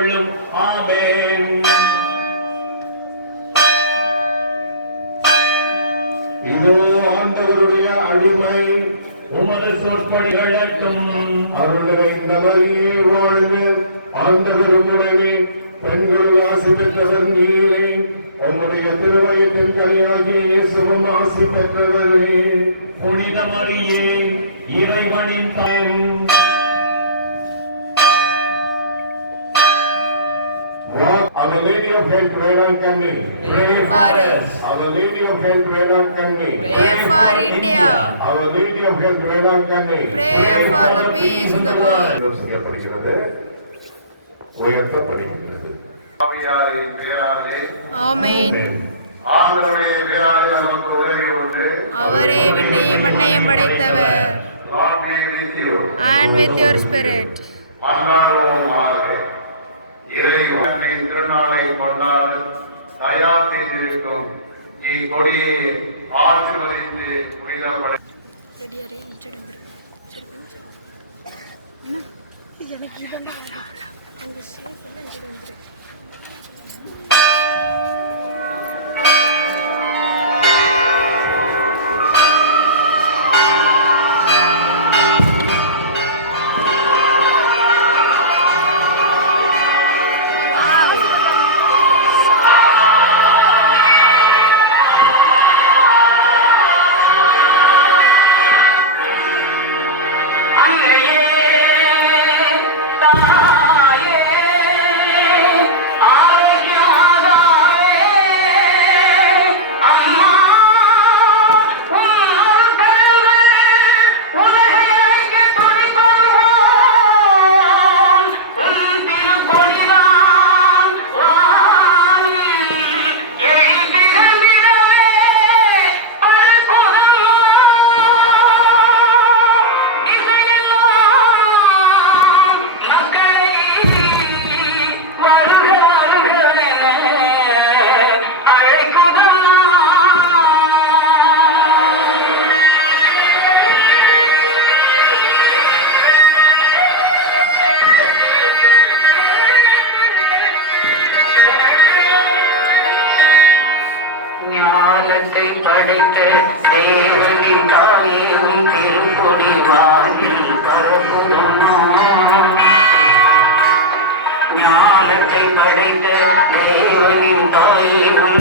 கொள்ளும். ஆமென். இதோ ஆண்டவருடைய அடிமை, உமது சொற்படி எழட்டும். அருள் நிறைந்த மரியே வாழ்க, ஆண்டவர் உம்முடனே, பெண்களுள் ஆசி பெற்றவர் நீரே, உம்முடைய திருவயத்தின் கனியாகிய இயேசுவும் ஆசி பெற்றவரே. புனித மரியே, இறைவனின் தாயும், Our Lady of Health, Vedankanni, pray for us. Our Lady of Health, Vedankanni, Pray for India. Our Lady of Health, Vedankanni, Pray for the peace in the world. செய்யப்படுகிறது, உயர்த்தப்படுகிறது. ஆவியாரின் பெயராலே ஆமென். ஆண்டவருடைய பெயராலே நமக்கு உதவி உண்டு. அவரே விண்ணையும் படைத்தவர். Lord be with you. And with your spirit. மன்னாருவோமாக. இறைவனின் திருநாளை கொண்டாட தயார் செய்திருக்கும் இக்கொடியை ஆசீர்வதித்து புனிதப்பட படைத்த தேவனின் தாயேவும் திருக்குடி வானில் பரப்புதம்மா. ஞானத்தை படைத்த தேவனின் தாயேவும்